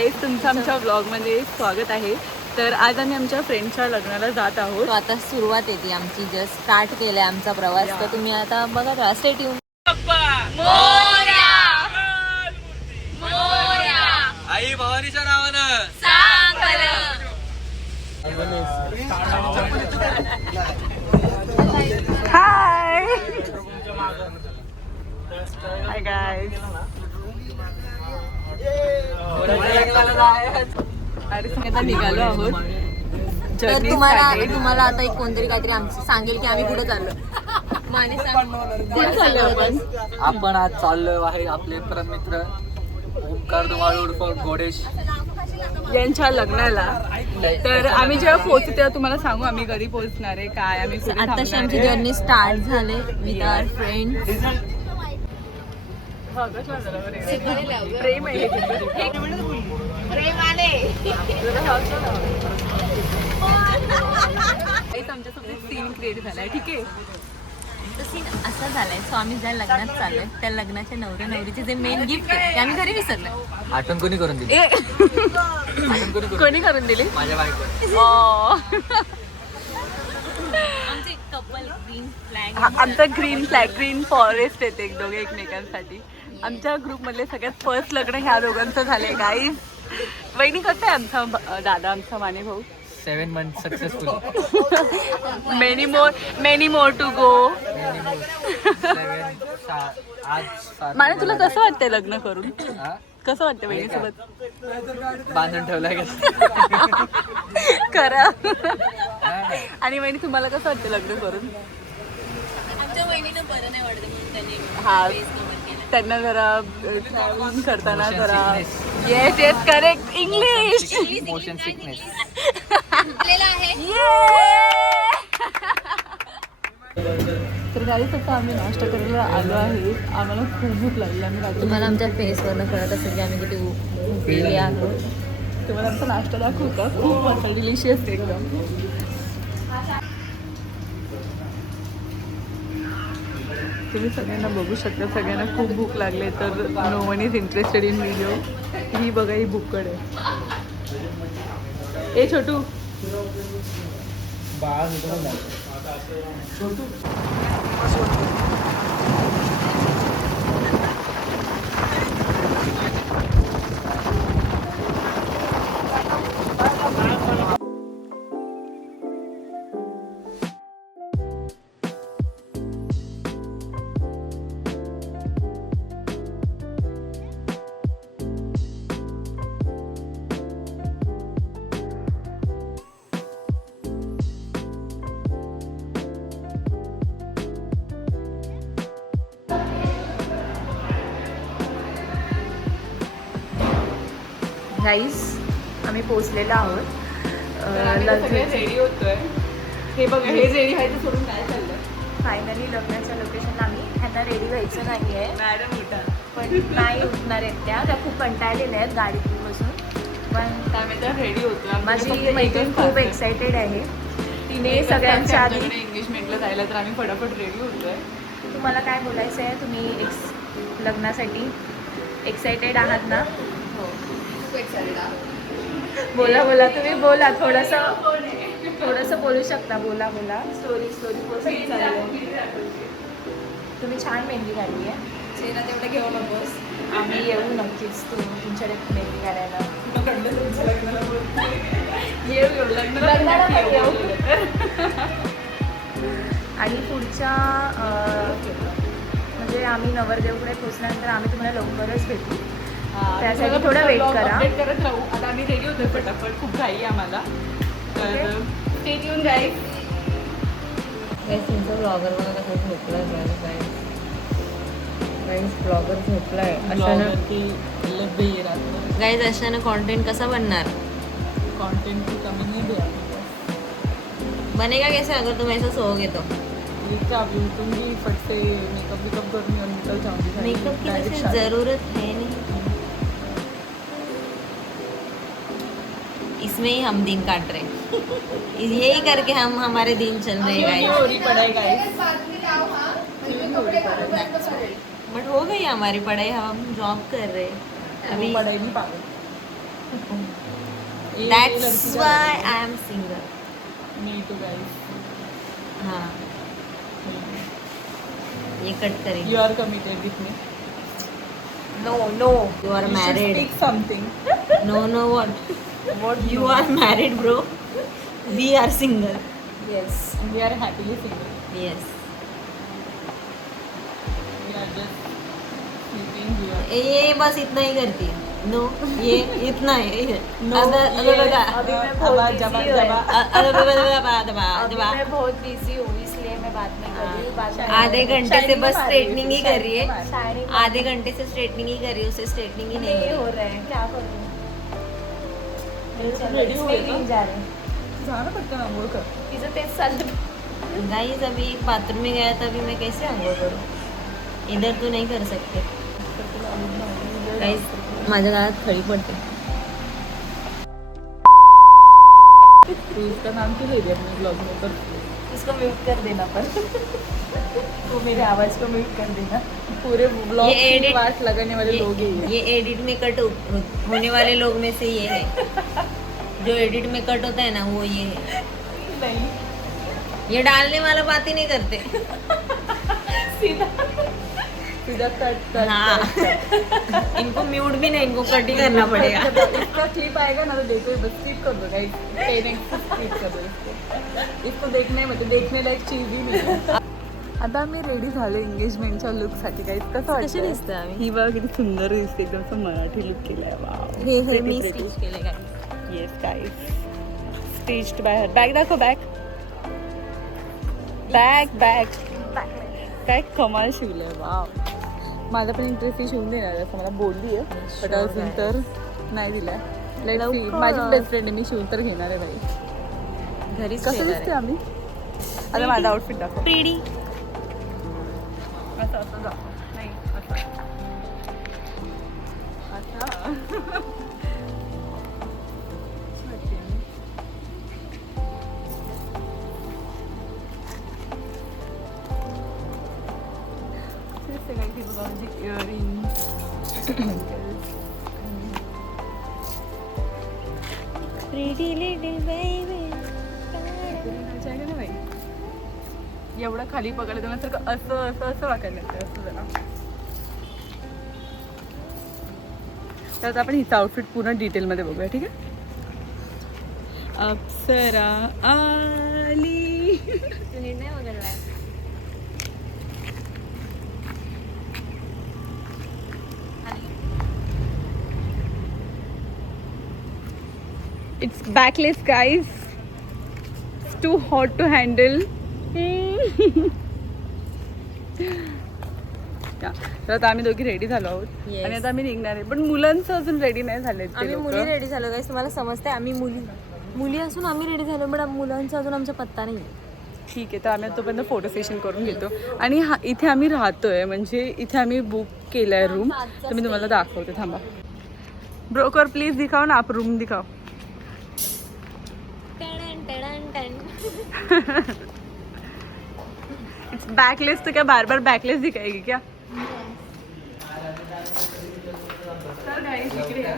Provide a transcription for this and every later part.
Guys, तुमचं आमच्या ब्लॉगमध्ये स्वागत आहे. तर आज आम्ही आमच्या फ्रेंडच्या लग्नाला जात आहोत. तो आता सुरुवात येते आमची, जस्ट स्टार्ट केलाय आमचा प्रवास. तर तुम्ही आता बघत राहा, स्टे ट्यून. आई भवानीच्या नावानं हाय हाय गाईज. अरे आता निघालो आहोत. तर Journey तुम्हाला started. तुम्हाला आता एक कोणतरी काहीतरी आमचं सांगेल की आम्ही कुठे चाललो. माने सांग. कुठे चाललो आपण? आपण आज चाललो आहे आपले परममित्र ओमकार धुमाळ उर्फ घोडेश यांच्या लग्नाला. तर आम्ही जेव्हा पोहोचू तेव्हा तुम्हाला सांगू आम्ही कधी पोहोचणार आहे, काय आम्ही कुठे आताशी थांबणार आमची आहे. जर्नी स्टार्ट झाले विथ आवर फ्रेंड. प्रेम आहे आमच्यासोबत सीन क्रिएट झालाय. ठीक आहे. सीन असा झालाय, सो आम्ही ज्या लग्नात चाललोय त्या लग्नाच्या नवऱ्या नवरीचे जे मेन गिफ्ट आहे ते आम्ही घरी विसरलोय. आठवण कोणी करून दिली? कोणी करून दिली? माझ्या बायको. आमचे कपल ग्रीन फ्लॅग. आमचा ग्रीन फ्लॅग, ग्रीन फॉरेस्ट येते एक दोघे एकमेकांसाठी. आमच्या ग्रुप मधले सगळ्यात फर्स्ट लग्न ह्या दोघांचं झालंय गाईज. वहिनी कसं आहे आमचा दादा, आमचा माने भाऊ? 7 months successful. Many more to go. आज माने तुला कसं वाटतंय लग्न करून? हा? कसं वाटतं बहिणीसोबत? बांधून ठेवलाय का? करा. आणि वहिनी तुम्हाला कसं वाटतं लग्न करून? आमच्या बहिणीनं बरं नाही वाटत म्हणून त्यांनी हा, face cover केलं. त्यांना जरा ट्रॅव्हलिंग करताना जरा yes yes correct English. Motion sickness. तर गाईच आता आम्ही नाश्ता करायला आलो आहे. आम्हाला खूप भूक लागली. आम्ही रात्री तुम्हाला आमच्या फेसवरनं कळत असेल की आम्ही किती भुकेले आहोत. तुम्हाला आमचा नाश्ता दाखवू का? खूप मस्त डिलिशियस एकदम. तुम्ही सगळ्यांना बघू शकता, सगळ्यांना खूप भूक लागले. तर no one is interested in video. ही बघा, ही भूकड आहे. ए छोटू, गाईस आम्ही पोचलेलो आहोत. रेडी होतोय. हे बघा, हे रेडी व्हायचं सोडून काय चाललंय? फायनली लग्नाच्या लोकेशनला आम्ही ह्यांना रेडी व्हायचं नाही आहे, मॅडम उठा. पण नाही उठणार आहेत त्या खूप कंटाळलेल्या आहेत गाडीत बसून. पण त्यामुळे त्या रेडी होतो. माझी मैत्रीण खूप एक्सायटेड आहे. तिने सगळ्यांच्या आधी एंगेजमेंटला जायला, तर आम्ही फटाफट रेडी होतोय. तुम्हाला काय बोलायचं आहे? तुम्ही लग्नासाठी एक्सायटेड आहात ना? बोला बोला, तुम्ही बोला. थोडंसं बोलू शकता. बोला बोला. स्टोरी पोस्ट चालू. तुम्ही छान मेहंदी काढली आहे. चेहरा तेवढा घेऊ नकोस. आम्ही येऊ नक्कीच तुमच्याकडे मेहंदी काढायला. येऊ लग्नाला पण येऊ. आणि पुढच्या म्हणजे आम्ही नवरदेवकडे पोचल्यानंतर आम्ही तुम्हाला लवकरच भेटू. त्यासाठी थोडं वेट करा. अपडेट करत राहू. आता आम्ही रेडी होतोय फटाफट. खूप घाई आहे आम्हाला. तर स्टे ट्यून गाईज. तुमचा ब्लॉगर बघा कसा झोपलाय. ब्लॉगर झोपलाय. गाईज अशानं कॉन्टेंट कसा बनणार? कंटेंट की कमी नहीं दिया. बनेगा कैसे अगर तुम ऐसा सोओगे तो? उठूंगी फट से मेकअप करूँगी और निकल जाऊंगी. मेकअप की वैसे जरूरत है नहीं. इसमें ही हम दिन काट रहे हैं. यही करके हम हमारे दिन चल रहे हैं हो रही पढ़ाई गाइस. बट हो गई हमारी पढ़ाई. हम जॉब कर रहे हैं अभी. पढ़ाई नहीं पागल. That's why I am single. Me too guys. हाँ ये कट करेंगे. You are committed with me. No, you are married. Speak something. No, what? You are married, bro. We are single. Yes, we are happily single. Yes. We are just sleeping here. ये बस इतना ही करती है. No, ये इतना है. No, अगर बता. अभी मैं बहुत बहुत busy जबा हूँ. जबा. अभी मैं बहुत बिजी हूँ इसलिए मैं बात नहीं कर रही. आधे घंटे से Shining बस मार रही है, स्ट्रेटनिंग ही कर रही है. shining आधे घंटे से स्ट्रेटनिंग ही कर रही है. उसे स्ट्रेटनिंग ही नहीं हो रहा है. क्या करूँ? Ready हो गई का? जा रहे. जाना पटकन आंघोळ कर. तिचं तेच चाललं. गाइस अभी एक बाथरूम में गया था. अभी मैं कैसे आंघोळ करूँ? इधर तो नहीं कर सकते. गाइस माझ्या गावात खळी पडते. तू इसका नाम क्यों ले दिया अपने ब्लॉग में पर? इसको म्यूट कर देना पर. वो मेरे आवाज को म्यूट कर देना. पूरे ब्लॉग ये की edit- वाट लगाने वाले लोग ही हैं. ये एडिट में कट होने वाले लोग में से ये है. जो एडिट में कट होता है ना वो ये है. नहीं ये डालने वाला बात ही नहीं करते. सीधा कट हाँ. इनको म्यूट भी नहीं, इनको कट ही करना पड़ेगा. इसका क्लिप आएगा ना तो देखो बस स्किप कर दो गाइस. स्किप कर दो इसको देखणे म्हणजे देखणे लायक चीज ही नाही. आता मी रेडी झाले एंगेजमेंटच्या लुकसाठी गाइस. कसं वाटतं? कशी दिसते आम्ही? ही बघ किती सुंदर दिसते. एकदम असं मराठी लुक केलाय. वाव. हे मी स्टिच केलं काय. Yes guys. स्टिच्ड बाय हर. बॅग दाखव बॅग. बॅग काय कमाल शिवलंय. वाव. माझा पण इंटरेस्ट शिवून देणार आहे असं मला बोलली आहे. बट अजून तर नाही दिलाय. माझी बेस्ट फ्रेंड आहे. मी शिवून तर घेणार आहे बाई. घरीच कसं दिसते आम्ही. आता माझा आउटफिट दाखव. प्रीडी. असं असं दाखव. नाही असं इयरिंग. Pretty little baby. एवढं खाली पकडलं तर असं असं असं वाकायला लागतं. असं जरा तर आता आपण हिचा आउटफिट पूर्ण डिटेलमध्ये बघूया. ठीक आहे. अप्सरा आली. तुम्ही नाही वगैरे. It's backless guys. It's too hot to handle. तर आता आम्ही दोघी रेडी झालो आहोत. Yes. आणि आता आम्ही निघणार आहे. पण मुलांचं अजून रेडी नाही झाले. आम्ही मुली रेडी झालो गाइस. तुम्हाला समजते आम्ही मुली असून आम्ही रेडी झालो. बट मुलांचा अजून आमचा पत्ता नाही. ठीक आहे. तर आम्ही तोपर्यंत फोटो सेशन करून घेतो. आणि इथे आम्ही राहतोय म्हणजे इथे आम्ही बुक केलाय रूम. तर मी तुम्हाला दाखवते. थांबा. ब्रोकर प्लीज दिखाओ ना आप रूम दिखाओ. It's backless. तो क्या बार बार बैकलेस दिखाएगी क्या? तर guys, इकडे या.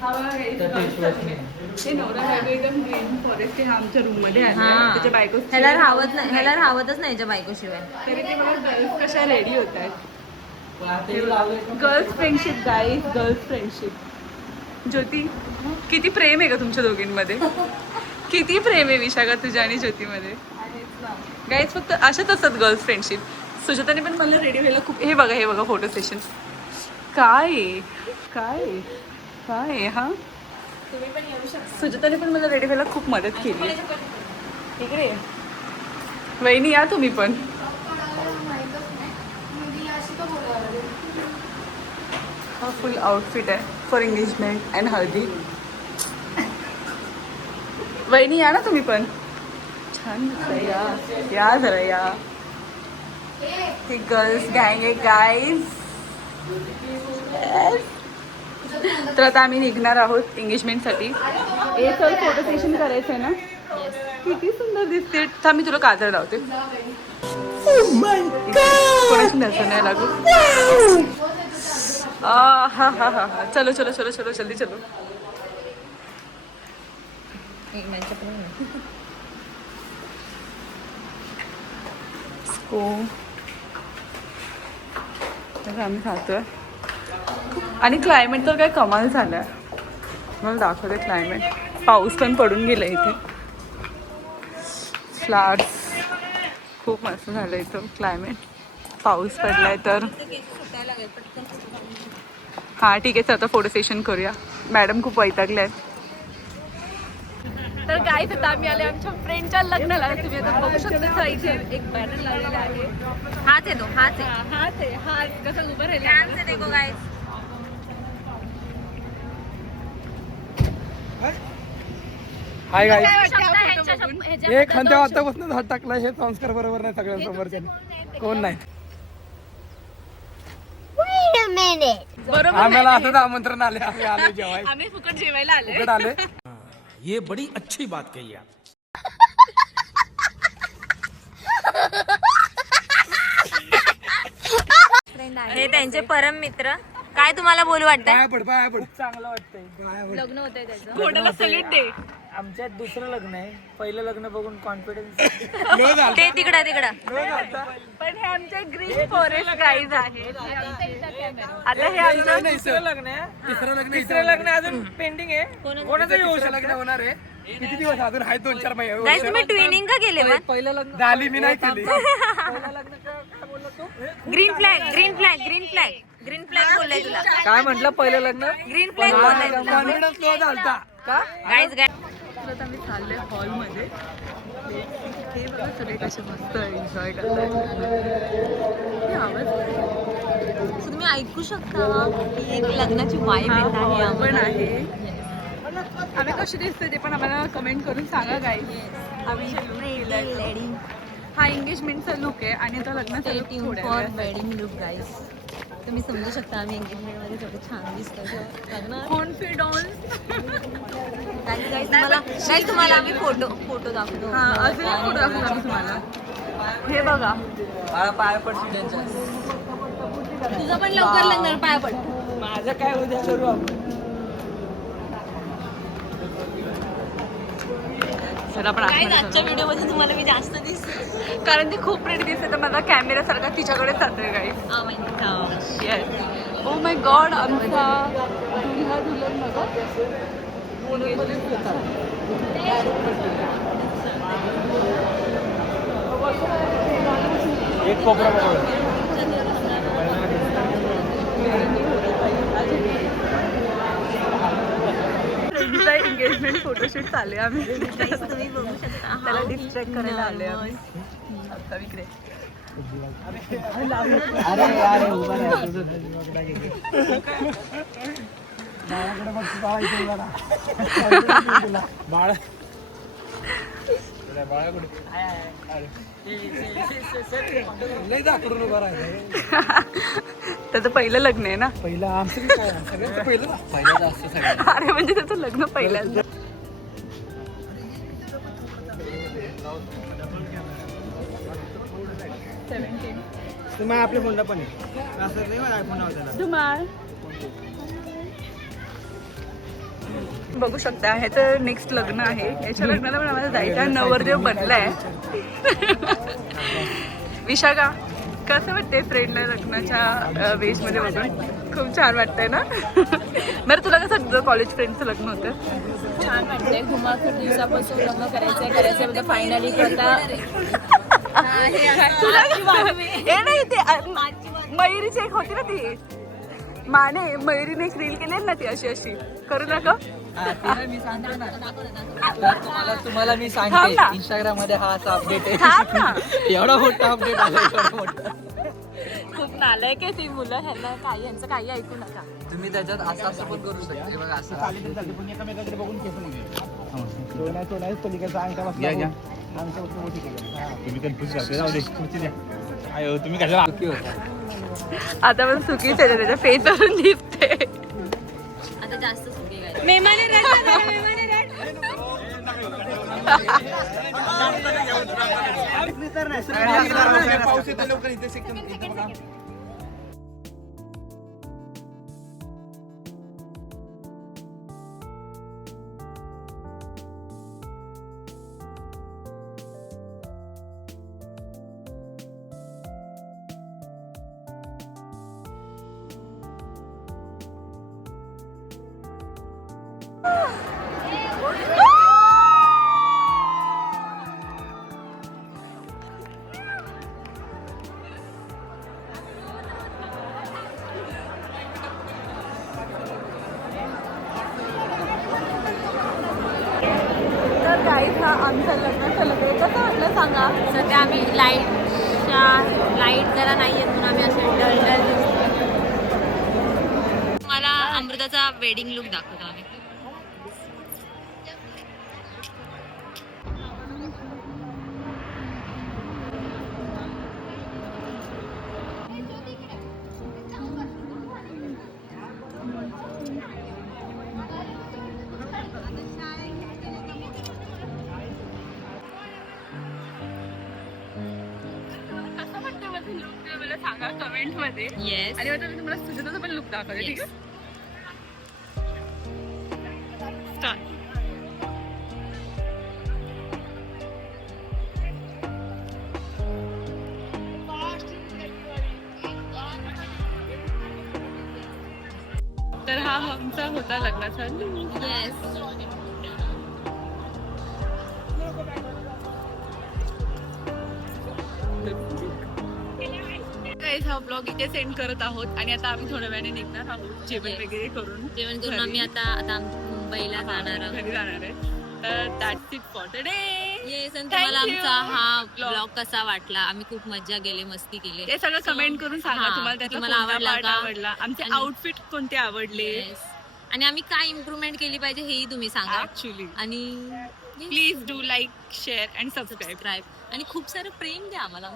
हा बघा guys, हे नवरा बायको एकदम ग्रीन फॉरेस्ट आहे. आमच्या रूम मध्ये आले. त्याच्या बायको ह्याला राहतच नाही याच्या बायकोशिवाय. तरी ते बघा गर्ल्स कशा रेडी होत आहेत. Girls friendship guys. Girls friendship. Jyoti किती प्रेम आहे का तुमच्या दोघींमध्ये? किती प्रेम आहे विशाखा तुझ्या आणि ज्योतीमध्ये? गाईज फक्त अशाच असतात गर्ल्स फ्रेंडशिप. सुजाताने पण मला रेडी व्हायला खूप. हे बघा फोटो सेशन. काय हा. तुम्ही पण येऊ शकता. सुजाताने पण मला रेडी व्हायला खूप मदत केली. इकडे वहिनी या तुम्ही पण. हा फुल आउटफिट आहे फॉर एंगेजमेंट अँड हळदी. वहिनी या ना तुम्ही पण. छान दिसतंय. या जरा या. ही गर्ल्स गँग आहे गाईज. तर आता आम्ही निघणार आहोत एंगेजमेंटसाठी. हे सर फोटो सेशन करायचं आहे ना. किती सुंदर दिसते. तर मी तुला काजळ लावते. कोणाची नजर नाही लागू. हा हा हा हा चलो चलो चलो चलो जल्दी चलो. तर आम्ही खातोय आणि क्लायमेट तर काय कमाल झालाय. मला दाखवते क्लायमेट. पाऊस पण पडून गेला इथे. फ्लावर्स खूप मस्त झालं इथं क्लायमेट. पाऊस पडलाय तर हां ठीक आहे चल आता फोटो सेशन करूया. मॅडम खूप वैतागले आहेत. तर काय आता आम्ही आले आमच्या फ्रेंडच्या लग्नाला. तुम्ही आता बघू शकता इथे एक बॅनर लावलेला आहे. हाच आहे तो, हाच आहे. हाच आहे हा कसं उभं राहिलं. Dance आहे देखो guys. Hi guys. काय वाटतं ह्याच्या- हे खांद्या आतापासून हात टाकला. हे संस्कार बरोबर नाही सगळ्यांसमोरच्या. कोण नाही. बरोबर आम्हाला असंच आमंत्रण आले. आम्ही आलो जेवाय. आम्ही फुकट जेवायला आले. फुकट आले. ये बड़ी अच्छी बात कही आप. हे त्यांचे परम मित्र. काय तुम्हाला बोलू वाटतंय? पाया पड पाया पड. चांगलं वाटतंय. लग्न होतंय त्याचं. घोड्याला सल्यूट दे. आमच्यात दुसरं लग्न आहे. पहिलं लग्न बघून कॉन्फिडन्स. ते तिकडं. पण हे आमचे ग्रीन फॉरेस्ट गाईज आहेत. आता हे आमचं तिसरं लग्न आहे. तिसरं लग्न अजून पेंडिंग आहे. कोणाचं येऊ तिसरं लग्न होणार आहे. किती दिवस अजून आहेत 2-4 गाईस महिने. तुम्ही ट्विनिंग का केले मग? पहिलं लग्न. झाली मी नाही केली. पहिलं लग्न काय बोलला तू? ग्रीन फ्लॅग बोललाय तुला. काय म्हटलं पहिलं लग्न? ग्रीन फ्लॅग बोललाय तुला. कॉन्फिडन्स लो झालता का. गाईज परत आम्ही चाललोय हॉलमध्ये. हे बघा सगळे कसे मस्त एन्जॉय करतात. तुम्ही ऐकू शकता की एक लग्नाची वाईब येत आहे पण आहे. आम्ही कशी दिसतोय ते पण आम्हाला कमेंट करून सांगा गाईज. आम्ही आम्ही हा एंगेजमेंटचा लुक आहे आणि आता लग्नाचा लुक थोड्या फॉर वेळात. Wedding look guys. तुम्ही समजू शकता आम्ही एंगेजमेंट मध्ये थोडं छान दिसतोय. कॉन्फिडन्स. तुम्हाला आम्ही फोटो दाखवतो. हा अजून एक फोटो दाखवतो आम्ही तुम्हाला. हे बघा मला पाया पडशील त्यांच्या. तुझं पण लवकर लग्नाला पाया पड. माझं काय उद्या करू आपण. चला आपण काय आतमध्ये आजच्या जाऊ. व्हिडिओ मध्ये तुम्हाला मी जास्त दिसते. कारण ती खूप रेडी दिसते तर माझा कॅमेरा सारखा तिच्याकडे जातोय guys. Yes. Oh my God आमचा दुल्हा दुल्हन बघा. एक कोपरा बघा. फ्रेंडचा एंगेजमेंट फोटोशूट चालू आहे. आम्ही तुम्ही बघू शकता त्याला डिस्ट्रॅक्ट करायला आले आम्ही. आता इकडे अरे उभा बाळा. लय दाखवून उभा राहायचं. त्याचं पहिलं लग्न आहे ना. पहिलं आमचं काय सगळ्यांचं पहिलं असतं सगळ्यांचं. अरे म्हणजे त्याचं लग्न पहिल्यांदा. तुम्ही आपल्या फोनला पण आहे. असं नाही आयफोन लावलेला. धुमाळ. बघू शकता हे तर नेक्स्ट लग्न आहे. याच्या लग्नाला पण आम्हाला जायचं आहे. नवरदेव बनलाय. विशाखा कसं वाटतंय फ्रेंडला लग्नाच्या वेशमध्ये बघून. खूप छान वाटतंय ना. बरं तुला कसं वाटतं कॉलेज फ्रेंडचं लग्न होतं. छान वाटतंय. घुमा खूप दिवसापासून लग्न करायचंय म्हणजे फायनली करता. हे नाही ते मयुरीची एक होती ना ती माने. मयुरीने एक रील केली ना ती अशी करू नका. तुम्हाला मी थांब सांगते ना. इंस्टाग्राम मध्ये हा असा अपडेट आहे. थांब ना. एवढा मोठा अपडेट आला. एवढा मोठा. खूप नालायक आहे ती मुलं. ह्यांचं काही ऐकू नका. तुम्ही त्याच्यात असं पण करू शकता. बघा असं एकमेकांकडे बघून तुम्ही कशाला आता पण चुकीच आहे त्याच्या फेसवरून दिसते. आता जास्त सुखी काय. मेहमाने पाऊस येतो लवकर इथे आमचं लग्न झालं ते कसं वाटलं सांगा. सध्या आम्ही लाईट जरा नाही येत म्हणून आम्ही असे डल मला अमृताचा वेडिंग लुक दाखवतो आम्ही. कसं वाटतं माझं लुक ते मला सांगा कमेंट मध्ये. येस. आणि आता मी तुम्हाला सुजाताचा पण लुक दाखवते. ठीक आहे. Start. तर हा आमचा होता लग्नाचा look. येस. Guys, हा ब्लॉग इथे सेंड करत आहोत आणि आता आम्ही थोड्या वेळाने निघणार आहोत जेवण Yes. वगैरे करून जेवण करून घरी. आम्ही आता मुंबईला जाणार आहोत. घरी जाणार आहे. तर that's it for today. Yes. आणि Thank तुम्हाला you. आमचा हा Vlog. ब्लॉग कसा वाटला. आम्ही खूप मज्जा केली, मस्ती केली. ते सगळं कमेंट करून सांगा हा, तुम्हाला त्यातला तुम्हाला कोणता आवडला part का? आवडला. आमचे आणि- आउटफिट कोणते आवडले Yes. आणि आम्ही काय इम्प्रूव्हमेंट केली पाहिजे हेही तुम्ही सांगा. ऍक्च्युली. आणि please do like share and subscribe. Subscribe आणि खूप सारं प्रेम द्या आम्हाला.